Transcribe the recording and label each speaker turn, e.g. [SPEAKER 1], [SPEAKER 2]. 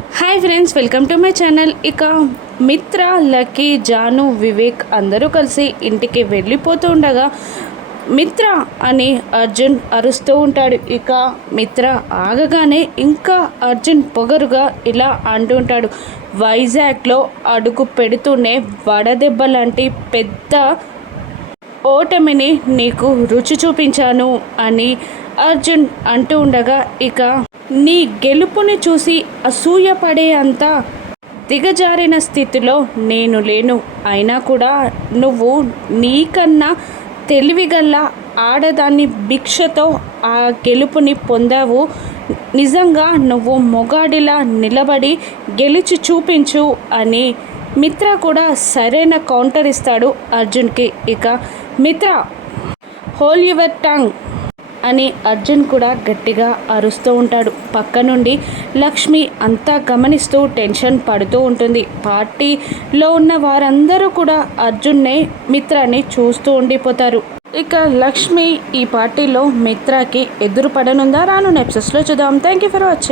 [SPEAKER 1] Hi friends welcome to my channel. ఇక మిత్ర lucky Janu Vivek అందరూ కలిసి ఇంటికి వెళ్ళిపోతూ ఉండగా మిత్ర అని అర్జున్ అరుస్తూ ఉంటాడు. ఇక మిత్ర ఆగగానే ఇంకా అర్జున్ పొగరుగా ఇలా అంటూ ఉంటాడు. వైజాగ్లో అడుగు పెడుతూనే వడదెబ్బ లాంటి పెద్ద ఓటమిని నీకు రుచి చూపించాను అని అర్జున్ అంటూ ఉండగా ఇక నీ గెలుపుని చూసి అసూయపడే అంత దిగజారిన స్థితిలో నేను లేను. అయినా కూడా నువ్వు నీకన్నా తెలివిగల ఆడదాన్ని భిక్షతో ఆ గెలుపుని పొందావు. నిజంగా నువ్వు మొగాడిలా నిలబడి గెలిచి చూపించు అని మిత్ర కూడా సరైన కౌంటర్ ఇస్తాడు అర్జున్కి. ఇక మిత్ర హోల్ యువర్ టంగ్. అని అర్జున్ కూడా గట్టిగా అరుస్తూ ఉంటాడు. పక్క నుండి లక్ష్మి అంతా గమనిస్తూ టెన్షన్ పడుతూ ఉంటుంది. పార్టీలో ఉన్న వారందరూ కూడా అర్జున్నే మిత్రాన్ని చూస్తూ ఉండిపోతారు. ఇక లక్ష్మి ఈ పార్టీలో మిత్రాకి ఎదురు పడనుందా రాను నెప్సెస్లో చూద్దాం. Thank you for watching